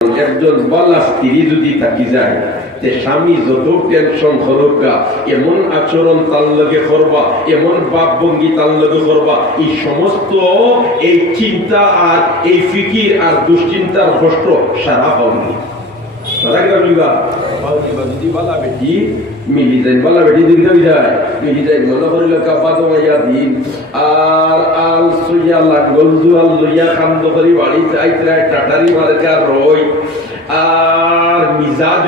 একজন বালা স্ত্রী যদি থাকি যায় তে স্বামী যত টেনশন করবা এমন আচরণ তার লগে করবা এমন ভাব ভঙ্গি তার লগে করবা এই সমস্ত এই চিন্তা আর এই ফিকির আর দুশ্চিন্তার কষ্ট সারা পাওনি সারা গ্রামীবা যদি বালা বেটি মিলি যায় বালা বেটি দিন যায় মিলি যায় মনে করিল কাপা তোমাইয়া দিন আর আল সুইয়া লাগল জুয়াল লইয়া খান্দ করি বাড়িতে আইতরা টাটারি মার্কা রই আর মিজাজ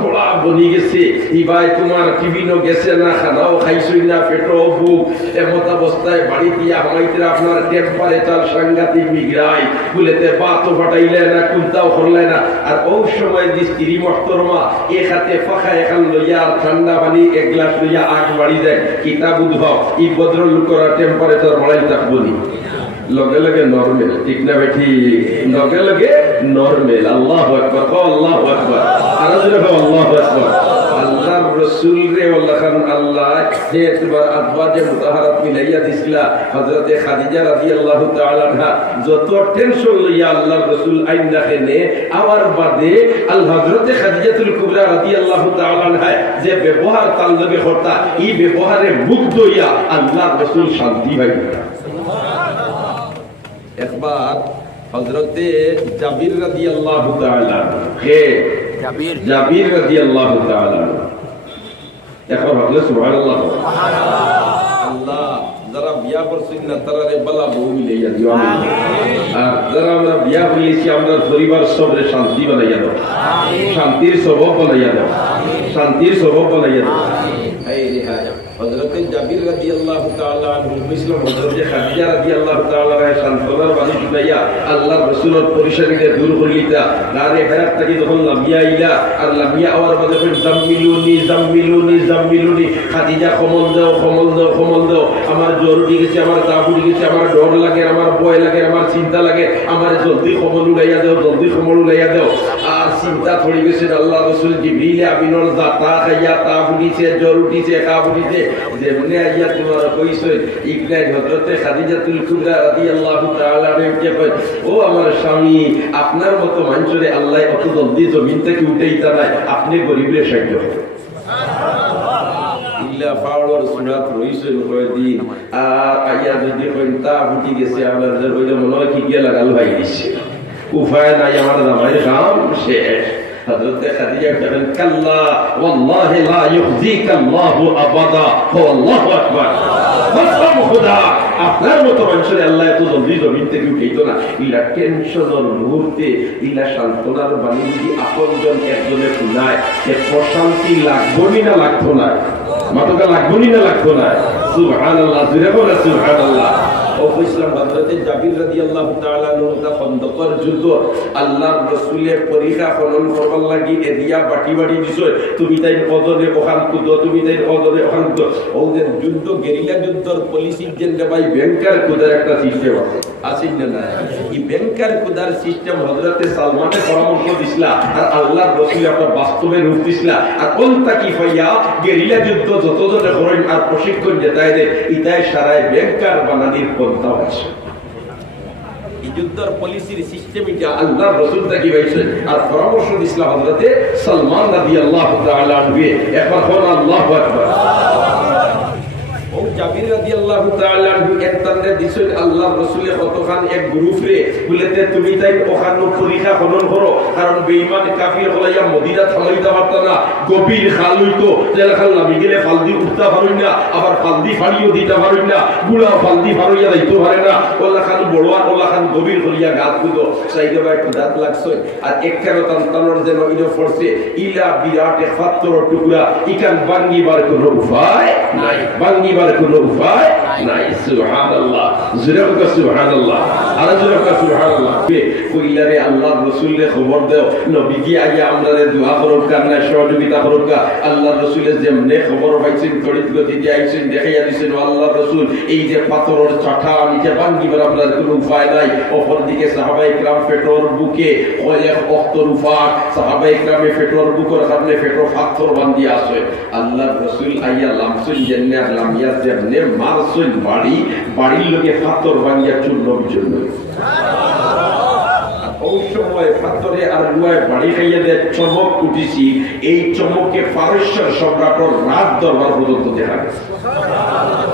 কড়া বনি গেছে ইবাই তোমার টিভিনো গেছে না খানাও খাইছই না পেটও বুক এমত অবস্থায় বাড়ি দিয়া হামাইতে আপনার টেম্পারেচার সাংঘাতিক মিগরাই বুলেতে বাতও ফাটাইলে না কুন্তাও করলে না আর ওই সময় দি স্ত্রী মহতরমা এক হাতে ফাঁকা এখান লইয়া ঠান্ডা পানি এক গ্লাস লইয়া আগ বাড়ি দেয় কিতাব উদ্ভব ই ভদ্র লোকরা টেম্পারেচার বাড়াই থাকবনি লগে লগে নরমেল ঠিক না বেঠি লগে লগে নরমেল আল্লাহু আকবার আল্লাহু আকবার আর জোরে আল্লাহু আকবার আল্লাহর রাসূল রে আল্লাহ যে তোমার আজওয়াজে মুতাহারাত মিলাইয়া দিছিলা হযরতে খাদিজা রাদিয়াল্লাহু তাআলা আনহা যত টেনশন লইয়া আল্লাহর রাসূল আইনা খেনে আমার বাদে আল হযরতে খাদিজাতুল কুবরা রাদিয়াল্লাহু তাআলা আনহা যে ব্যবহার তার লগে করতা এই ব্যবহারে মুগ্ধ হইয়া আল্লাহর রাসূল শান্তি পাইতা একবার হযরতে জাবির রাদিয়াল্লাহু তাআলা কে জাবির রাদিয়াল্লাহু তাআলা এখন বলে সুবহানাল্লাহ আল্লাহ যারা বিয়া করছেন না তারা রে বালা বউ মিলাইয়া দিও আমিন আর যারা আমরা বিয়া হইছি আমরা পরিবার সবরে শান্তি বানাইয়া দাও আমিন শান্তির সবব বানাইয়া দাও আমিন শান্তির সবব বানাইয়া দাও এই রে হযরতে জাবির রাদিয়াল্লাহু তাআলা আনহু মুসলিম হযরতে খাদিজা রাদিয়াল্লাহু তাআলা এর সান্তনার বাণী শুনাইয়া আল্লাহর রাসূলের পরিশানিতে দূর করিতা নারে হায়াত থেকে যখন লামিয়া ইলা আর লামিয়া আওয়ার বাদে জাম্মিলুনি জাম্মিলুনি জাম্মিলুনি খাদিজা কমল দাও কমল দাও কমল দাও আমার জ্বর উঠে গেছে আমার তাপ উঠে গেছে আমার ডর লাগে আমার ভয় লাগে আমার চিন্তা লাগে আমার জলদি কমল উড়াইয়া দাও জলদি কমল উড়াইয়া দাও আর চিন্তা পড়ে গেছে আল্লাহর রাসূল জিবরিল আমিনুর জাতা খাইয়া তাপ উঠিছে জ্বর উঠিছে কাপ উঠিছে যেমনি আইয়া তোমার কইছে ইকরাই হযরতে খাদিজাতুল কুবরা রাদিয়াল্লাহু তাআলা কে কয় ও আমার স্বামী আপনার মতো মানুষরে আল্লাহ অত জলদি জমিন থেকে উঠাইতা নাই আপনি গরিবের সাহায্য করেন সুবহানাল্লাহ ইল্লা ফাওয়ার সুরাত রইছে কয়দিন আর আইয়া যদি কইতা উঠি গেছে আমাদের ওইটা মনে হয় কি গিয়া লাগাল ভাই দিছে উপায় নাই আমার জামাই কাম শেষ হযরতে খাদিজা বলেন কাল্লা ওয়াল্লাহি লা ইউযিকা আল্লাহু আবাদা আল্লাহু আকবার কসম খোদা আপনার মতো মানুষের আল্লাহ এত জলদি জমিন থেকে উঠাইতো না ইলা টেনশনের মুহূর্তে ইলা সান্ত্বনার বাণী যদি আপনজন একজনে শুনায় সে প্রশান্তি লাগবনি না লাগতো না মাতকা লাগবনি না লাগতো না সুবহানাল্লাহ জুরে বলে সুবহানাল্লাহ ও ইসলাম হযরতে জাবির রাদিয়াল্লাহু তাআলা আনহু তা খন্দকের যুদ্ধ আল্লাহর রাসূলের পরীক্ষা ফলন করবার লাগি এদিয়া বাটি বাটি দিছয় তুমি তাই কদরে ওখান কুদ তুমি তাই কদরে ওখান কুদ ও যে যুদ্ধ গেরিলা যুদ্ধর পলিসির যে ভাই ব্যাংকার কুদার একটা সিস্টেম আছে না না এই ব্যাংকার কুদার সিস্টেম হযরতে সালমানের পরামর্শ দিছলা আর আল্লাহর রাসূল আপনার বাস্তবে রূপ দিছলা আর কোন তাকি হইয়া গেরিলা যুদ্ধ যতজনে করেন আর প্রশিক্ষণ যেটাই দে ইতাই সারায় ব্যাংকার বানানির পন্থা আছে এই যুদ্ধর পলিসির সিস্টেম এটা আল্লাহর রাসূল তাকি হইছে আর পরামর্শ দিছলা হযরতে সালমান রাদিয়াল্লাহু তাআলা আনহু এখন কোন আল্লাহু আকবার ও জাবির রাদিয়াল্লাহু তাআলা আনহু একতারে দিছেন আল্লাহর রাসূলের কতখান এক গ্রুপ রে বলেতে তুমি তাই ওখানে পরীক্ষা খনন করো কারণ বেঈমান কাফির হলাইয়া মদিনা থামাইতে পারত না গভীর খাল হইতো তেল খাল নামি গেলে ফালদি উঠতে পারুন না আবার ফালদি ফাড়িও দিতে পারুন না গুড়া ফালদি ফাড়িয়া যাইতে পারে না ওলা খান বড় আর ওলা খান গভীর হলিয়া গাত গুলো সাইদে ভাই একটু দাঁত লাগছে আর একখানে তান্তানোর যেন ইনো ফরছে ইলা বিরাট এক পাথরের টুকরা ইকান ভাঙিবার কোনো উপায় নাই ভাঙিবার কোনো উপায় নাই সুবহানাল্লাহ জোরে বলো সুবহানাল্লাহ আর জোরে বলো সুবহানাল্লাহ কইলারে আল্লাহর রাসূলকে খবর দাও নবী কি আগে আমরারে দোয়া করুক কারণে সহযোগিতা করুক আল্লাহর রাসূলের যেমনে খবর পাইছেন তড়িৎ গতিতে আইছেন দেখাইয়া দিয়েছেন আল্লাহর রাসূল এই যে পাথরের চাঠা নিচে ভাঙিবার আপনার কোনো উপায় নাই অপরদিকে সাহাবায়ে کرام পেটর বুকে কয়েক অক্তর উফাক সাহাবায়ে کرام পেটর বুকের সামনে পেটর পাথর বাঁধি আছে আল্লাহর রাসূল আইয়া লামসুন জান্নাত লামিয়া যেমনে মারসুন বাড়ির লোকে পাথর ভাঙিয়া চূর্ণ বিচূর্ণ ও ওই সময় পাথরে আর রুয়ায় বাড়ি খাইয়ে দেয় চমক উঠেছি, এই চমককে পারস্যের সম্রাটের রাজ দরবার পর্যন্ত দেখা গেছে।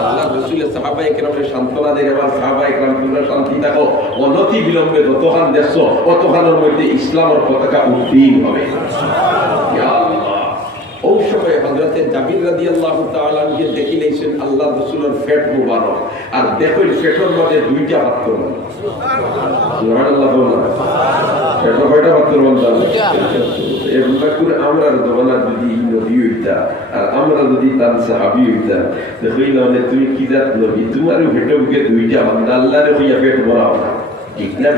আল্লাহ রাসূলের সাহাবায়ে কেরামের সান্ত্বনা দেয়, আমার সাহাবায়ে কেরাম তোমরা শান্তি থাকো, অনতি বিলম্বে যতক্ষণ দেখছো অতক্ষণের মধ্যে ইসলামের পতাকা উড্ডীন হবে। ইয়া আল্লাহ, ওই সময় হযরতে জাবির রাদিয়াল্লাহু তাআলা আনহু দেখিলেন আল্লাহ রাসূলের পেট মুবারক, আর দেখেন পেটের মধ্যে দুইটা পাথর। সুবহানাল্লাহ, পেটের কয়টা পাথর বলতা? এগুলা করে আমরা জমানা যদি নবী হইতা আর আমরা যদি তার সাহাবী হইতা, দেখইলা মানে তুমি কি জাত নবী, তোমারও পেটের মুখে দুইটা বান্দা, আল্লাহরে কইয়া পেট ভরাও না, ঠিক না?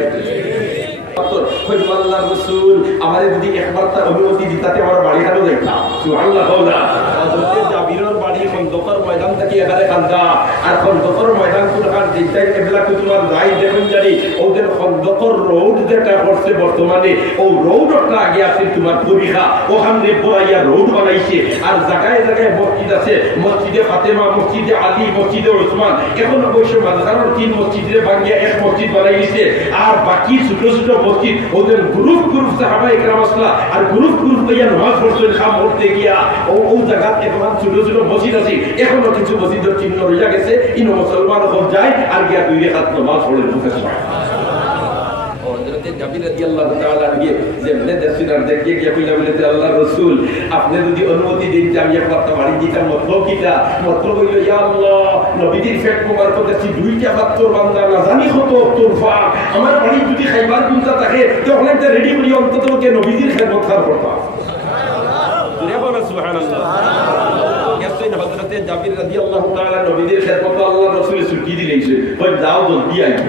আল্লাহ রাসূল আমারে যদি একবার তার অনুমতি দিতাতে আমার বাড়ি হানো যাইতাম। সুবহানাল্লাহ। হযরতে জাবিরের বাড়ি খন্দকের ময়দান থেকে এখানে কান্দা, আর খন্দকের ময়দান কোনখান যেটাই এবলা কুতুবার যাই দেখুন জানি ওদের খন্দকের রোড যেটা করছে বর্তমানে, ও রোডটা আগে আছে তোমার পরিখা, ওখানে বড়াইয়া রোড বানাইছে, আর জায়গায় জায়গায় মসজিদ আছে, মসজিদে ফাতেমা, মসজিদে আলী, মসজিদে ওসমান, এখন অবশ্য মাঝখানের 3 মসজিদে ভাঙিয়া এক মসজিদ বানাই দিয়েছে, আর বাকি ছোট ছোট মসজিদ ওদের গ্রুপ গ্রুপ সাহাবায়ে কেরাম আসলা আর গ্রুপ গ্রুপ হইয়া নামাজ পড়ছেন খাম পড়তে গিয়া, ওই জায়গাতে এখন ছোট ছোট মসজিদ আছে, এখনো কিছু মসজিদের চিহ্ন রইয়া গেছে, ইনো মুসলমান হল যায় আর গিয়া 2 রাকাত নামাজ পড়ে ঢুকে যায়। হযরতে জাবির রাদিয়াল্লাহু তাআলা আনহু যেমনে দেশিনার দেখে গিয়া কইলা বলেতে আল্লাহ রাসূল আপনি যদি অনুমতি দেন যে আমি একবার বাড়ি দিতাম, মতলব কিটা? মতলব হইল ইয়া আল্লাহ নবীজির পেট মুবারক দেখি দুইটা পাথর বান্দা না জানি কত তোরফা, আমার বাড়ি যদি খাইবার চিন্তা থাকে তাহলে একটা রেডি করি অন্তত কে নবীজির খেদমত করতাম। সুবহানাল্লাহ। হযরতে জাবির রাদিয়াল্লাহু তাআলা নবীজির খেদমত আল্লাহ রাসূল ছুটি দিলেছে, কই যাও জলদি আইও।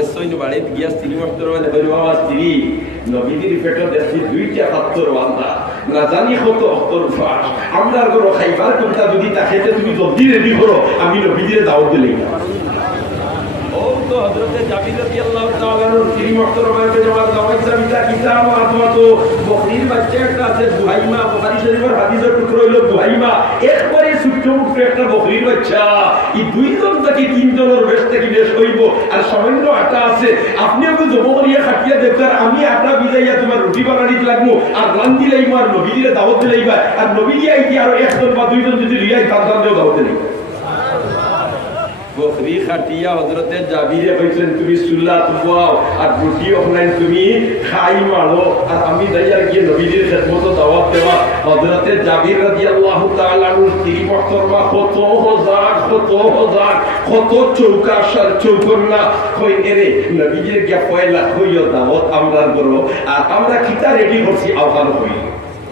এসইন বাড়িতে গিয়া স্ত্রী মাস্টার মানে কই বাবা স্ত্রী নবীজির পেটে দেখি দুইটা পাথর বান্দা না জানি কত তোরফা, আমরা গরো খাইবার চিন্তা যদি থাকে তুমি জলদি রেডি করো, আমি নবীজির দাওয়াত দিলেই না। তো হযরতে জাবির রাদিয়াল্লাহু তাআলা এর স্ত্রী মুহতারামাকে জবাব দাওয়াইছে বিটা কিতাব আত্মা তো বকরির বাচ্চা একটা আছে দুহাইমা, বুখারী শরীফের হাদিসের টুকরো হইল দুহাইমা, একবারে ছোট্ট মুট্ট একটা বকরির বাচ্চা, এই দুইজন থেকে 3 জনের বেশ থেকে বেশ হইব, আর সামান্য আটা আছে, আপনি ওকে জব করিয়া খাটিয়া দেখতার আমি আটা ভিজাইয়া তোমার রুটি বানাইতে লাগবো, আর রান্দি লাইমা আর নবীজিরে দাওয়াত দিলাইবা, আর নবীজি আইতি আর একজন বা দুইজন যদি লিয়াই তার দাও দাওয়াত দিলাই। বকরি খাটিয়া হযরতে জাবিরে কইছেন তুমি সুল্লাত বাও আর রুটি অনলাইন তুমি খাই মারো, আর আমি যাইয়া গিয়ে নবীজির খেদমত দাওয়াত দেওয়া। হযরতে জাবির রাদিয়াল্লাহু তাআলা এর স্ত্রী মুহতারমা কত চৌকা সার চৌকন্না কই এরে নবীজির গিয়া পয়লা কইও দাওয়াত আমরা করব, আর আমরা কিতা রেডি করছি আহ্বান করি।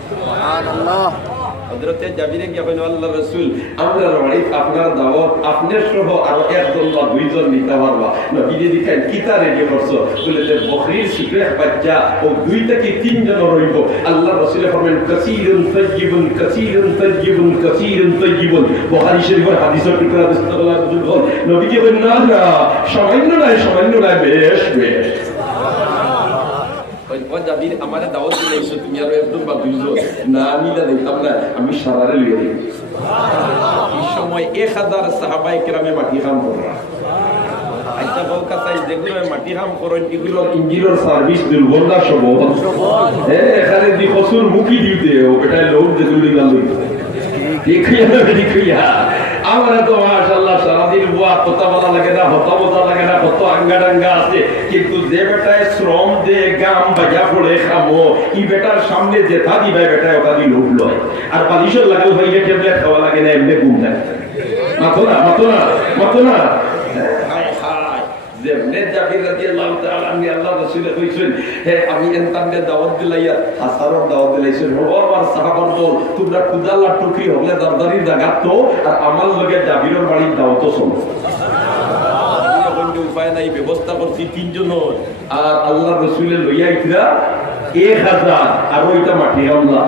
সুবহানাল্লাহ। হযরতে জাবিরে গিয়া কইল আল্লাহ রাসূল আমরা বাড়িতে আপনার দাওয়াত আপনার সহ আরো একজন বা দুইজন নিতে পারবা, নবীজি দিকেন কিতা রেডি করছো বলে যে বকরির সুপ্রেহ বাচ্চা ও 2 থেকে 3 জন রইব। আল্লাহ রাসূল ফরমান কাসীরুন তাইয়িবুন কাসীরুন তাইয়িবুন কাসীরুন তাইয়িবুন, বুখারী শরীফের হাদিসের টুকরা বিস্তারিত বল। নবীজি বলেন না না সামান্য নয় বেশ বেশ। জাবির আমারে দাওয়াত দিলাইছো তুমি আরো একজন বা দুইজন না, আমি না দেখতাম না, আমি সারারে লিয়ে দিই। এই সময় 1000 সাহাবায়ে কেরামে মাটি খাম কররা, আচ্ছা বল কাছাই যেগুলো মাটি খাম করেন এগুলো ইঞ্জিনের সার্ভিস দুর্বল না সব এখানে দি কসুর মুখি দিতে ও বেটা লোক যেগুলো গাল লইতে দেখিয়া আমরা তো মাশাআল্লাহ সারাদিন বুয়া কথা বলা লাগে না, হতা বলা লাগে না, কত আঙ্গাডাঙ্গা আছে, কিন্তু যে বেটায় শ্রম দে গাম বাজা পড়ে খামো ই বেটার সামনে যেটা দিবে বেটায় ওটা দি লোভ লয়, আর বালিশের লাগাল হইলে ট্যাবলেট খাওয়া লাগে না, এমনি ঘুম থাকে মাতো না যেমনে জাবির রাদিয়াল্লাহু তাআলা আল্লাহ রাসূল কইছেন হে আমি এনতামে দাওয়াত দিলাইয়া হাসারর দাওয়াত দিলাইছেন ও আমার সাহাবার তো তোমরা কুদালা টুকি হলে দরদারি জায়গা তো আর আমার লগে জাবিরের বাড়ির দাওয়াত চলো। উপায় নাই, ব্যবস্থা করছি 3 জন, আর আল্লাহ রাসূলের লইয়া আইতরা 1000 আর ওইটা মাটি আল্লাহ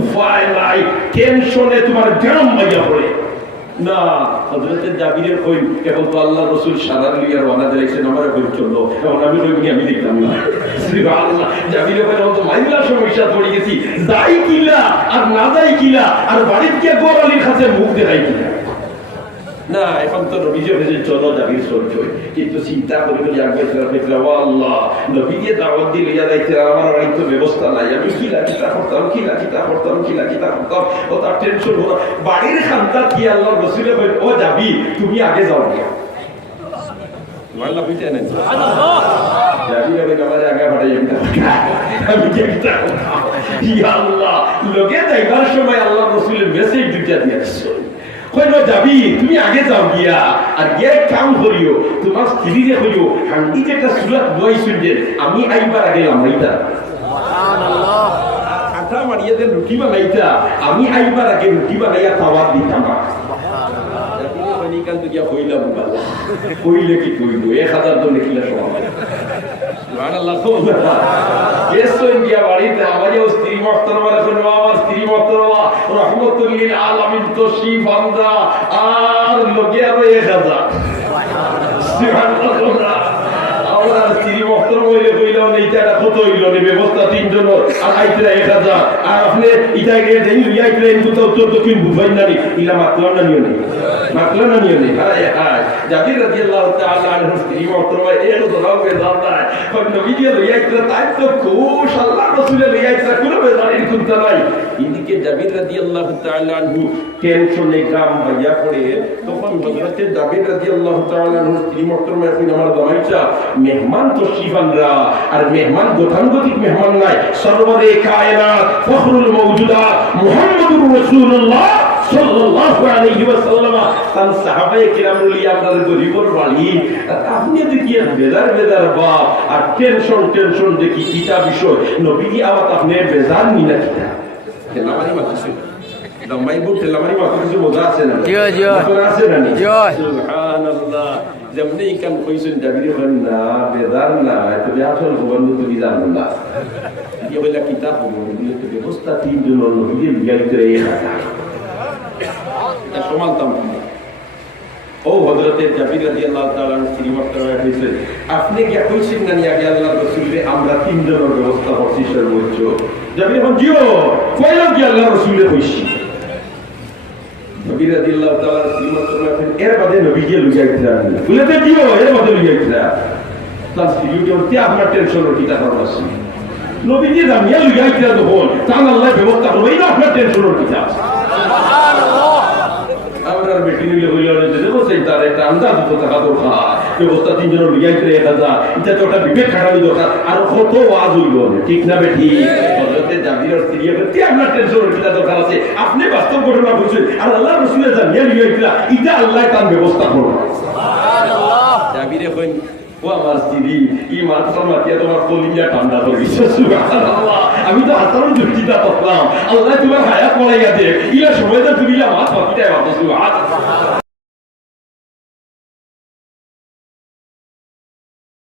উপায় নাই, টেনশনে তোমার গ্রাম মাইয়া পড়ে না। হযরতে জাবিরের কই এখন তো আল্লাহ রাসূল সারার লিয়া রওনা দিয়েছেন, আমারে কই চললো, এখন আমি কই আমি দেখলাম না। সুবহানাল্লাহ। জাবিরের কই তো মাইলা সমস্যা পড়ে গেছি, যাই কিলা আর না যাই কিলা, আর বাড়িতে গিয়ে গোরালির কাছে মুখ দেখাই কিলা। না এখন তো নবীজি হয়েছে চলো জাবির চলছই, কিন্তু চিন্তা করে করি আল্লাহ নবীকে দাওয়াত দিয়ে লইয়া যাইতে আমার তো ব্যবস্থা নাই, আমি খিলাকিতা করতাম ও তার টেনশন হলো। বাড়ির খান্তা কি আল্লাহ রসুলে ও যাবি, তুমি আগে যাও গিয়া যাবি, তুমি আগে যাও গিয়া আর গিয়ে কাম করিও, তোমার স্ত্রী করিও হান্ডি যেটা সুরাত বইছুন যে আমি আইবার আগে লামাইতা আটা মারিয়া দেন রুটি বানাইতা, আমি আইবার আগে রুটি বানাইয়া খাবার দিতাম। কইলে কি কইব 1000 জন লিখিলা সব সুবহানাল্লাহ। বাড়িতে আমার স্ত্রী মোহতারামা এখন আমার স্ত্রী মোহতারামা রহমতুল লিল আলামিন তশরিফ আনদা আর লোকে আরো 1000 সুবহানাল্লাহ। আমরা স্ত্রী মোহতারামা হইলে কইলাও না এটা কত হইল রে ব্যবস্থা 3 জন আর আইতরা 1000 আর আপনি ইটাকে দেই লইয়াইতরা কিন্তু তো কি বুঝাই না ইলা মাতলা না নিও নেই জাবির রাদিয়াল্লাহু তাআলা আনহু স্ত্রী মোহতারামা এর দরাবে জানতা কোন নবীজি লইয়াইতরা তাই তো খুশ আল্লাহ রাসূল লইয়াইতরা কোন বেজারির কুনতা নাই। এদিকে জাবির রাদিয়াল্লাহু তাআলা আনহু টেনশনে কাম ভাইয়া পড়ে, তখন হযরতে জাবির রাদিয়াল্লাহু তাআলা আনহু স্ত্রী মোহতারামা এখন আমার জামাইটা মেহমান তো শিফানরা আর মেহমান গতানুগতিক মেহমান নাই, সর্বদে কায়নাত ফখরুল মাওজুদাত মুহাম্মদুর রাসূলুল্লাহ সাল্লাল্লাহু আলাইহি ওয়াসাল্লাম তার সাহাবায়ে কিরাম লিয়া আপনাদের গরিবর বাড়ি আপনি দেখিয়ে বেজার বাপ আর টেনশন দেখি কিতা বিষয় নবীজি আওয়াত আপনি বেজার নিনা কিতা তেলামারি মাতিছে দমাই বুট তেলামারি মাতিছে মজা আছে না জি আছে না জি সুবহানাল্লাহ। যেমনি কাম কইছেন জাবির হন না বেজার না তবে আসল ভবন তুমি জানো না কি বলে কিতাব বলে তো ব্যবস্থা 3 জন নবীজি লিয়াইতে সমানতাম ও হযরতে জাবির রাদিয়াল্লাহু তাআলা স্ত্রী মোহতারামা কইছেন আপনি কি কইছেন না আগে আল্লাহর রাসূলকে আমরা 3 জনের ব্যবস্থা করছি সর্বোচ্চ। জাবির বলেন জিও কইলাম কি আল্লাহর রাসূলকে কইছি। জাবির রাদিয়াল্লাহু তাআলা স্ত্রী মোহতারামা এর বাদে নবীকে লইয়াইতরা বলেতে জিও এর বাদে লইয়াইতরা তার স্ত্রীকে বলতে আপনার টেনশন কিটা কারণ আছে নবীজি জামিয়া লইয়াইতরা তখন তার আল্লাহ ব্যবস্থা করবে না আপনার টেনশন কিটা সুবহানাল্লাহ। আমরা বেটি নিলে হইল যে দেখো সেই তার একটা আন্দাজ তো থাকা দরকার, ব্যবস্থা 3 জন লইয়াইতরা 1000 এটা তো একটা বিবেক খাটানি দরকার আর কত ওয়াজ হইল ঠিক না বেটি। হযরতে জাবিরের স্ত্রী বলতে আপনার টেনশন কিটা দরকার আছে, আপনি বাস্তব ঘটনা বলছেন আর আল্লাহর রাসূলের জামিয়া লইয়াইতরা এটা আল্লাহ তার ব্যবস্থা করবে সুবহানাল্লাহ। জাবিরে কই ও আমার স্ত্রী এই মাত্র মাতিয়া তোমার কলিজা ঠান্ডা করে দিচ্ছে সুবহানাল্লাহ। আমি তো আচরণ যুক্তিটা করলাম আল্লাহ তোমার হায়াত পড়াইয়া দে ইলা সময় তুমি আমার পাখিটাই ভাবছো।